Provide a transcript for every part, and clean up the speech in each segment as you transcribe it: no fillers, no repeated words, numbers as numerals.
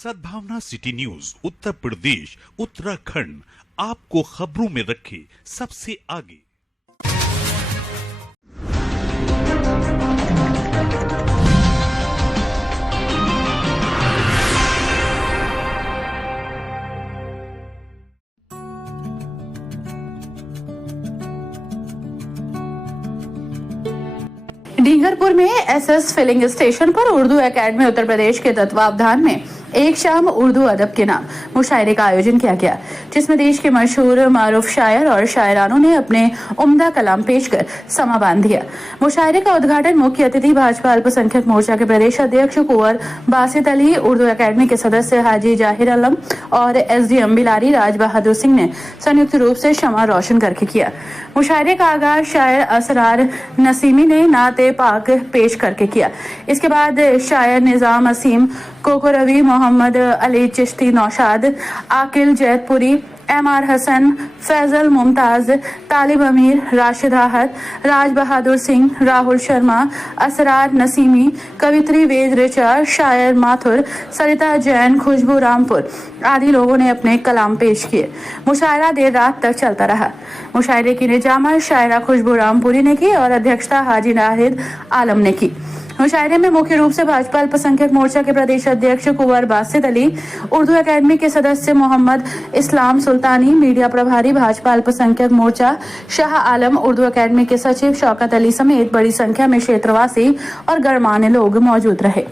सद्भावना city news Uttar Pradesh Uttarakhand आपको खबरों में रखे सबसे आगे। डींगरपुर में एसएस फिलिंग स्टेशन पर उर्दू एकेडमी उत्तर प्रदेश के तत्वावधान में एक शाम उर्दू अदब के नाम मुशायरे का आयोजन किया गया, जिसमें देश के मशहूर मारूफ शायर और शायरानों ने अपने उम्दा कलाम पेश कर समा बांध दिया। मुशायरे का उद्घाटन मुख्य अतिथि भाजपा अल्पसंख्यक मोर्चा के प्रदेश अध्यक्ष कुंवर बासित अली, उर्दू एकेडमी के सदस्य हाजी जाहिर आलम और एसडीएम बिलारी राज बहादुर सिंह ने संयुक्त रूप से शमा रोशन करके किया। मुशायरे का आगाज शायर असरार नसीमी ने नाते पाक पेश करके किया। इसके बाद शायर निजाम असीम, कोको रवि, मोहम्मद अली चिश्ती नौशाद, आकिल जैतपुरी, एमआर हसन, फैजल मुमताज, तालिब अमीर, राशिद आहत, राज बहादुर सिंह, राहुल शर्मा, असरार नसीमी, कवित्री वेद ऋचा, शायर माथुर, सरिता जैन, खुशबू रामपुर आदि लोगों ने अपने कलाम पेश किए। मुशायरा देर रात तक चलता रहा। मुशायरे की निजामत शायरा खुशबू रामपुरी ने की और अध्यक्षता हाजी नाहिद आलम ने की। मुशायरे में मुख्य रूप से भाजपा अल्पसंख्यक मोर्चा के प्रदेश अध्यक्ष कुंवर बासित अली, उर्दू एकेडमी के सदस्य मोहम्मद इस्लाम सुल्तानी, मीडिया प्रभारी भाजपा अल्पसंख्यक मोर्चा शाह आलम, उर्दू एकेडमी के सचिव शौकत अली समेत बड़ी संख्या में क्षेत्रवासी और गणमान्य लोग मौजूद रहे।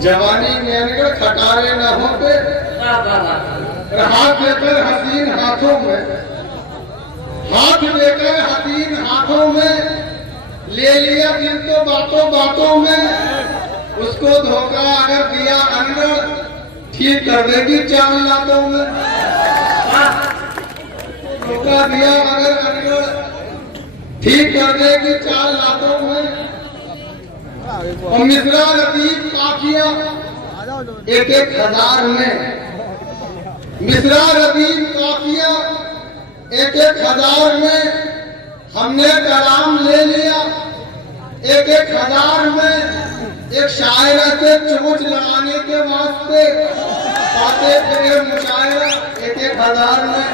जवानी में खटारे न होते, हाथ लेकर हसीन हाथों में, हाथ लेकर हसीन हाथों में ले लिया दिल तो बातों बातों में, उसको धोखा अगर दिया अंदर ठीक कर देगी चार लातों में, धोखा दिया अगर अंदर ठीक कर देगी चार लातों में। और मिश्रा रतीब काफिया एक एक हजार में, मिश्रा रतीब काफिया एक एक हजार में हमने कलाम ले लिया। एक एक हजार में एक शायरा से चोट लगाने के वास्ते पाते फिर मुशायरा एक एक हजार में।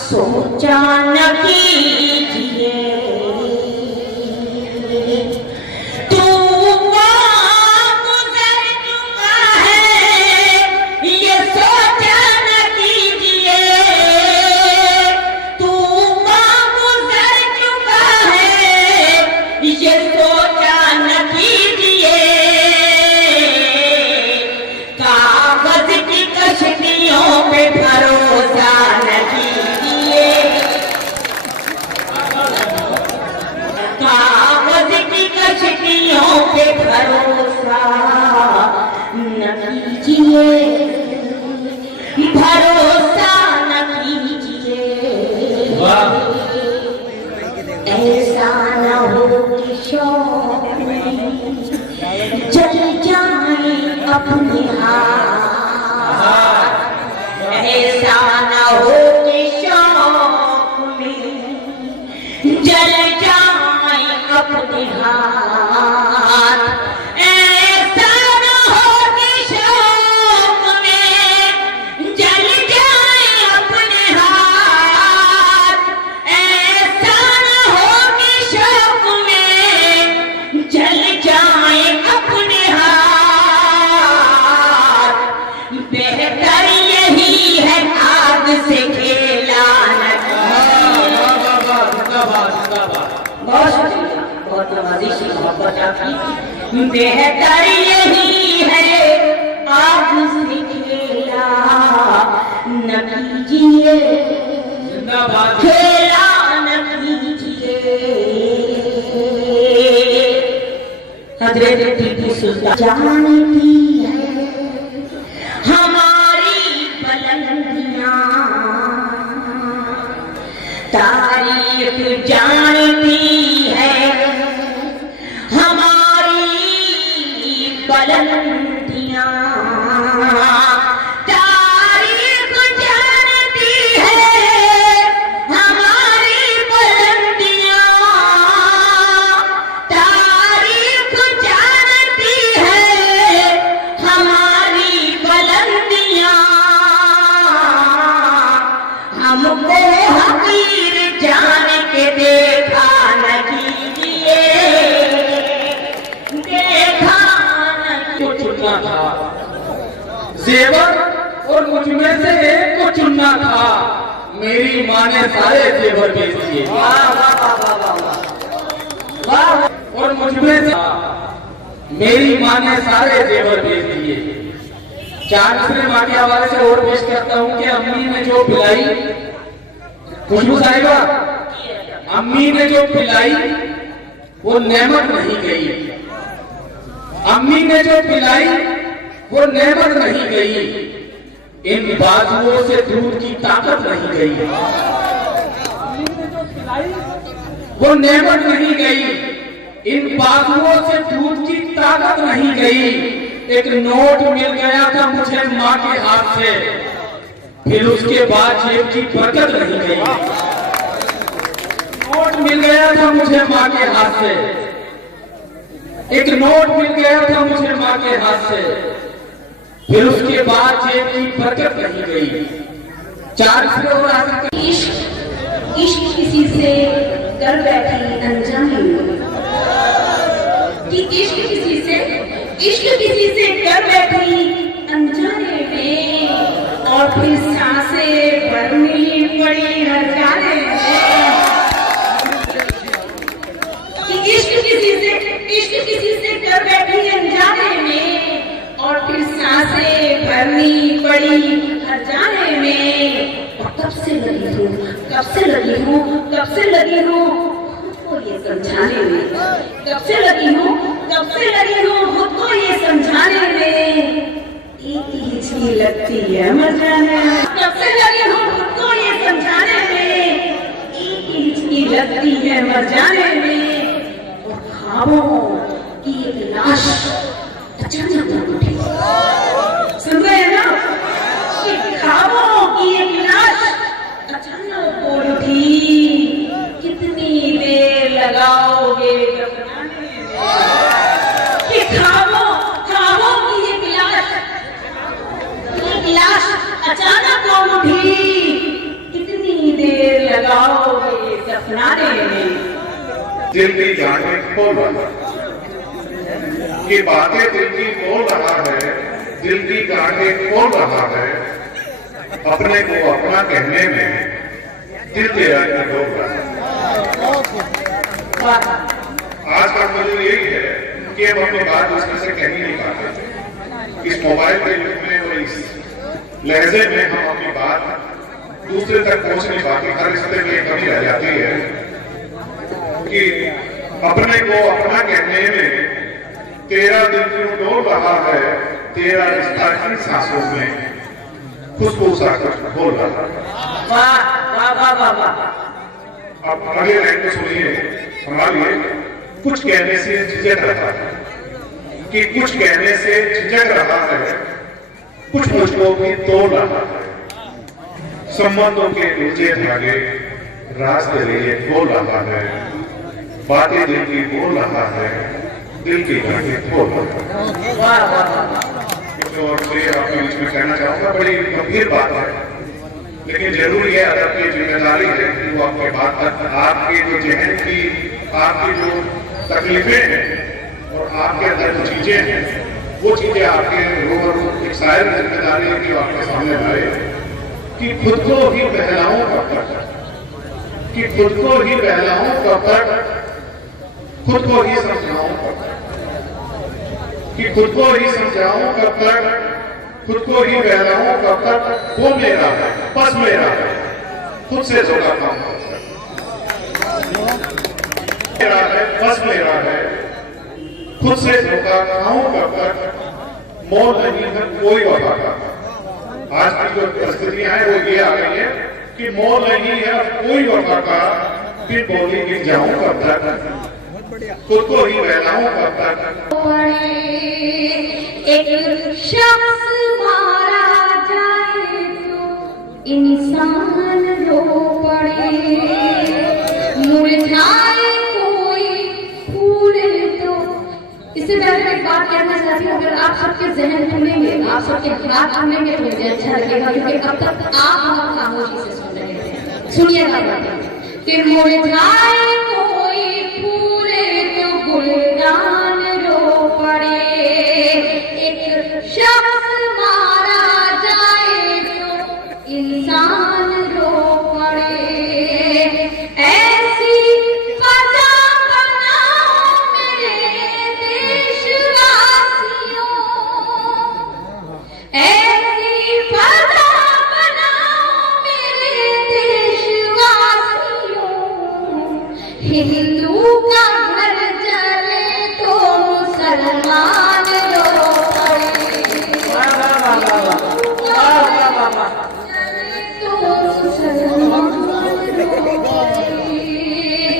सोचा न कीजिए तू गुजर चुका है, ये सोचा न कीजिए अपने हाथ, ऐसा न हो कि शौक में जल जाए अपने हाथ, ऐसा न हो कि शौक में जल जाए अपने हाथ, ऐसा न हो कि शौक में जल जाए अपने हाथ। बेहतर यही है आग से खेला न। बहुत शुक्रिया, बहुत नवाजी से मोहब्बत आपकी। बेहतर यही है आग से खेला न कीजिए, खेला न कीजिए। हजरत टीपू सुल्तान जानती है हमारी बुलंदियां, तारीफ जानती है हमारी बुलंदियां, तारीफ जानती है हमारी बुलंदियां, तारीफ जानती है हमारी बुलंदियां। हमको हकीर जान के देखा न कीजिए, देखा न चुनना था जेवर और मुझ में से एक को चुनना था। मेरी माँ ने सारे जेवर बेच दिए और मुझ में से मेरी माँ ने सारे जेवर बेच दिए। चार दूसरे माँ के हवाले से और पेश करता हूँ कि अम्मी ने जो पिलाई, खुशबू साहिबा, अम्मी ने जो पिलाई वो नेमत नहीं गई, अम्मी ने जो पिलाई वो नेमत नहीं गई, इन बाजुओं से दूध की ताकत नहीं गई, वो नेमत नहीं गई, इन बाजुओं से दूध की ताकत नहीं गई। एक नोट मिल गया था मुझे माँ के हाथ से, फिर उसके बाद जेब की बरकत नहीं गई। नोट मिल गया था मुझे माँ के हाथ से, एक नोट मिल गया था मुझे माँ के हाथ से, फिर उसके बाद जेब की बरकत नहीं गई। चार इश्क किसी से कर बैठी अनजाने में, कि इश्क किसी से कर बैठी अनजाने में, और फिर सांसें भरनी पड़ी हर जाने में। कि इश्क किसी से कर बैठी अनजाने में, और फिर सांसें भरनी पड़ी हर जाने में। और कब से लगी हूँ खुद को ये समझाने में, कब से लगी हूँ खुद को ये समझाने में। एक ही हिचकी लगती है मर जाने में, कब से लगी हूँ खुद को ये समझाने में। एक ही हिचकी लगती है मर जाने में। और ख्वाबों की एक लाश अचानक उठी, सुन रहे हैं ना? कि ख्वाबों की एक लाश अचानक बोल उठी, कितनी देर लगाओगे दफनाने में? कि ख्वाबों की एक लाश अचानक बोल उठी, कितनी देर लगाओगे दफनाने में? दिल की गांठें खोल रहा है, ये बातें दिल की खोल रहा है, दिल की गांठें खोल रहा है। अपने को अपना कहने में दिल तेरा डोल रहा है। आज का मौजूद यही है कि हम अपनी बात दूसरे से कह ही नहीं पाते। इस मोबाइल के युग में और इस लहजे में हम अपनी बात दूसरे तक पहुंच नहीं पाते। हर रिश्ते में कमी रह जाती है कि अपने को अपना कहने में तेरा दिल क्यों डोल रहा है, तेरा रिश्ता इन सांसों में खुशबू सा कुछ बोल रहा है। अब अगले लाइन को सुनिए, संभालिए। कुछ कहने से झिझक रहा है, कि कुछ कहने से झिझक रहा है, कुछ मुझको भी तोड़ रहा है। संबंधों के ऊंचे धागे रास्ते लिए खोल रहा है, बातें दिल की बोल रहा है, दिल की बातें खोल रहा है। और मैं आपके बीच में कहना चाहूंगा, बड़ी गंभीर बात है, लेकिन जरूरी है, अदब की जिम्मेदारी है कि वो आपके बात तक, आपके जो जहन की, आपकी जो तकलीफें हैं और आपके अंदर जो चीजें हैं, वो चीजें आपके रूबरू एक शायर जिम्मेदारी है कि आपके सामने लाए कि खुद को ही बहलाऊं कब तक, कि खुद को ही बहलाऊं कब तक, खुद को ही समझाऊं कब तक, कि खुद को ही समझाऊं कब तक, खुद को ही बहलाऊं कब तक। वो मेरा है, बस मेरा है, खुद से जोड़ा काम मेरा है, बस मेरा है, खुद से धोखा खाऊं कब तक। मोल नहीं है कोई वफा का। आज की जो परिस्थितियां हैं वो ये आ गई है कि मोल नहीं है कोई वफा का, फिर बोली गिर जाऊं कब तक, खुद को ही बहलाऊं कब तक। एक शख्स मारा जाए तो इंसान रो पड़े, मुरझाए कोई फूल तो। इससे पहले एक बात कहना चाहती हूँ, अगर आप सबके जहन खुलेंगे, आप सबके हाथ खुलेंगे तो मुझे अच्छा लगेगा, क्योंकि अब तक आप बहुत खामोशी से सुन रहे थे। सुनिएगा बातें कि मुरझाए कोई फूल तो गुलदान रो पड़े, एक शख्स मारा जाए तो इंसान रो पड़े। ऐसी फजा बनाओ मेरे देशवासियों, ऐसी फजा बनाओ मेरे देशवासियों, हिंदू का घर जले तो मुसलमान रो पड़े, तो मुसलमान रो पड़े।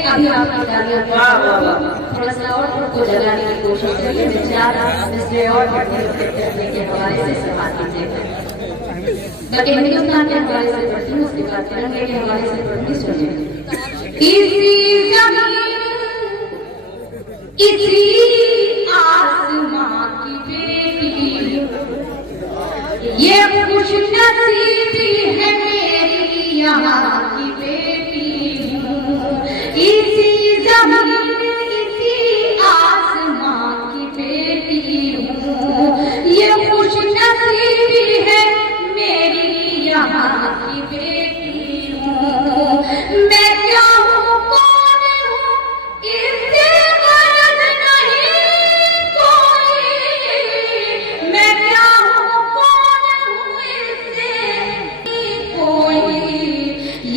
अभी आपकी तालियां थोड़ा सा और खुद को जगाने की कोशिश करिए, विचार इसलिए और बढ़ने के हवाले से बात कीजिए। बाकी हिंदुस्तान के हवाले से पढ़ती हूँ, उसके बाद तिरंगे के हवाले से पढ़ती सुनिए। इसी जमीन इसी आसमां की बेटी, ये खुश नसीबी है मेरी यहाँ की बेटी हूँ। इसी जमीन इसी आसमां की बेटी हूँ, ये खुश नसीबी है मेरी यहाँ की बेटी हूँ। मैं क्या हूँ, कौन हूँ, इससे गरज नहीं कोई। मैं क्या हूँ, कौन हूँ, इससे नहीं कोई।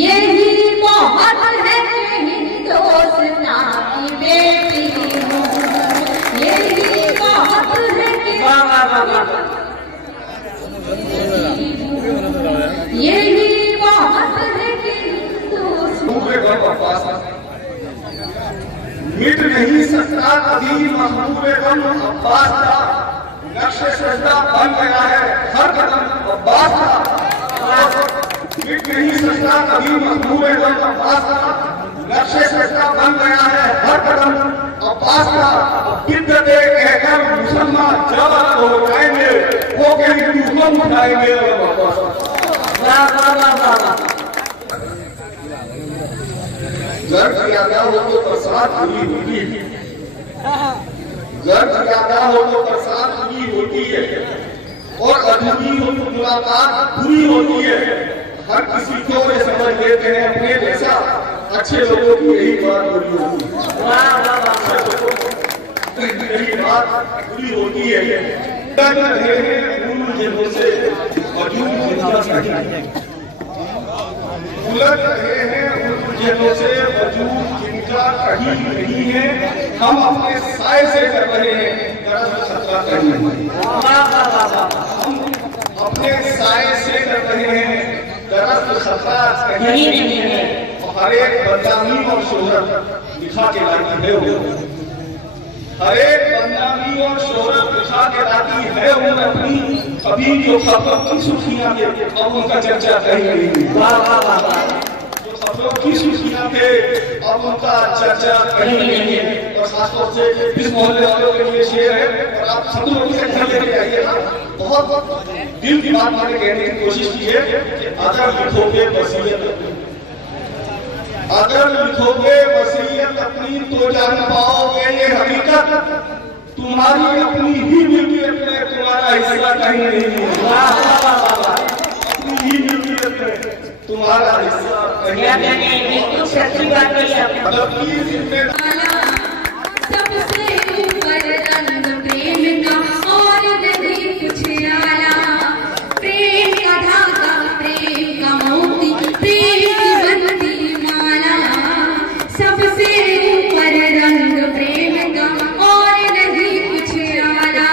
यही बहुत है कि हिंदुस्तान की बेटी हूँ, यही बहुत है कि यही बात है कि मिट नहीं सकता कभी महबूब गम अब्बास का, नक्शे सजदा बन गया है हर कदम अब्बास का। मिट नहीं सकता कभी महबूब गम अब्बास का, नक्शे सजदा बन गया है हर कदम अब्बास का। बिद्दते कहकर मुसलमान जवान हो जाएंगे, वो कहीं हुक्म उठाएंगे अब्बास। गर्द ज्यादा हो तो बरसात बुरी होती है, गर्द ज्यादा हो तो बरसात बुरी होती है, और अधूरी हो तो मुलाकात बुरी होती है। हर किसी को ये समझ लेते हैं अपने जैसा, अच्छे लोगों की यही बात बुरी होती है, यही बात बुरी होती है। उलट रहे हैं उन जेलों से वजूद जिनका कहीं नहीं है, हम अपने साए से कर रहे हैं दरअसल खतरा कहीं नहीं। हम अपने साए से कर रहे हैं दरअसल खतरा कहीं नहीं है। हर एक बदनामी और शोहरत दिखा के लाते हो, हर एक बदनामी और शोहरत आजादी है उम्र अपनी, कभी जो खफलों की सुर्खियां थे अब उनका चर्चा कहीं नहीं। वाह वाह वाह वाह। जो खफलों की सुर्खियां थे अब उनका चर्चा कहीं नहीं है। और खासतौर से इस मोहल्ले वालों के लिए शेर है, और आप सब लोग इसे घर लेके आइएगा। बहुत दिल की बात मैंने कहने की कोशिश की है कि अगर लिखोगे वसीयत, अगर लिखोगे वसीयत अपनी तो जान पाओगे ये हकीकत, तुम्हारी अपनी ही मिल्कियत में तुम्हारा हिस्सा कहीं नहीं है। अपनी ही मिल्कियत में तुम्हारा हिस्सा कहीं नहीं है। बिल्कुल सच्ची बात कही आपने। सबकी जिम्मेदारी सबसे ऊपर रंग प्रेम का और नहीं कुछ आला, प्रेम का धागा प्रेम का मोती प्रेम की बनती माला, सबसे ऊपर रंग प्रेम का और नहीं कुछ आला,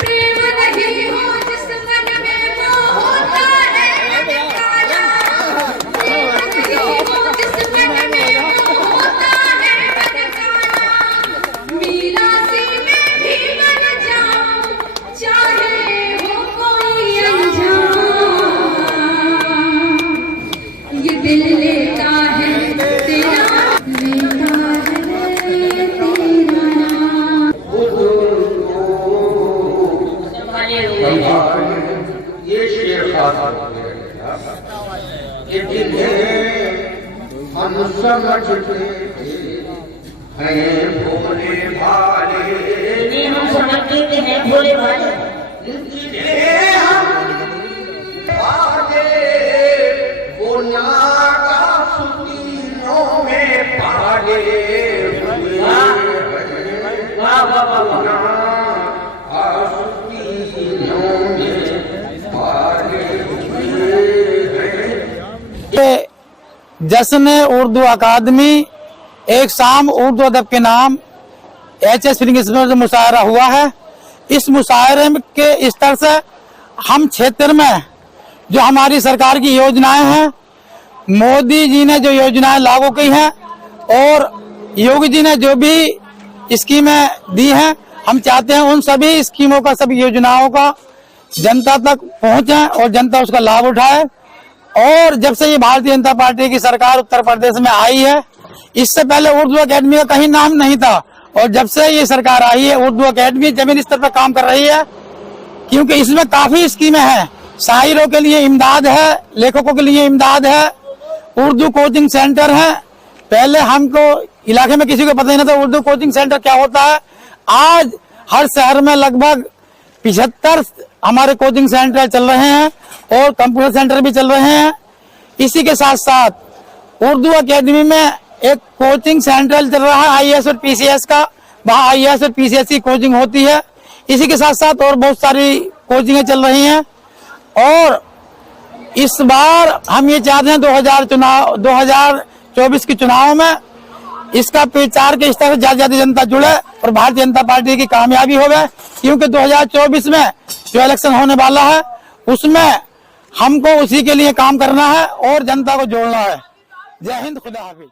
प्रेम नहीं हो जिस मन में वो होता है मन काला, प्रेम नहीं हो जिस मन में वो होता है मन काला, मीरासी में भी बन जाऊं चाहे हो कोई अनजान, ये दिल लेता है तेरा, लेता है तेरा नाम। संभाले हुए ये शेर खास ये जिन्हें हम समझते हैं भोले भाले, जिन्हें हम समझते थे हैं भोले भाले, जिन्हें हम भाले वो नागा सुतीनों में पाले हुए हैं। वाह वाह वाह वाह। नागा सुतीनों में पाले हुए हैं। जश्न उर्दू अकादमी एक शाम उर्दू अदब के नाम HS फिलिंग स्टेशन में मुशायरा हुआ है। इस मुशायरे के स्तर से हम क्षेत्र में जो हमारी सरकार की योजनाएं हैं, मोदी जी ने जो योजनाएं लागू की हैं और योगी जी ने जो भी स्कीमें दी हैं, हम चाहते हैं उन सभी स्कीमों का, सभी योजनाओं का जनता तक पहुंचे और जनता उसका लाभ उठाए। और जब से ये भारतीय जनता पार्टी की सरकार उत्तर प्रदेश में आई है, इससे पहले उर्दू अकेडमी का कहीं नाम नहीं था, और जब से ये सरकार आई है उर्दू अकेडमी जमीनी स्तर पर काम कर रही है, क्योंकि इसमें काफी स्कीमें हैं। शायरों के लिए इमदाद है, लेखकों के लिए इमदाद है, उर्दू कोचिंग सेंटर है। पहले हमको इलाके में किसी को पता नहीं था उर्दू कोचिंग सेंटर क्या होता है। आज हर शहर में लगभग 75 हमारे कोचिंग सेंटर चल रहे हैं और कंप्यूटर सेंटर भी चल रहे हैं। इसी के साथ साथ उर्दू अकेडमी में एक कोचिंग सेंटर चल रहा है IAS और PCS का, वहाँ IAS और PCS की कोचिंग होती है। इसी के साथ साथ और बहुत सारी कोचिंगें चल रही हैं। और इस बार हम ये चाहते हैं 2024 के चुनाव में इसका प्रचार के स्तर से ज्यादा जनता जुड़े और भारतीय जनता पार्टी की कामयाबी होवे, क्योंकि 2024 में जो इलेक्शन होने वाला है उसमें हमको उसी के लिए काम करना है और जनता को जोड़ना है। जय हिंद, खुदा हाफिज।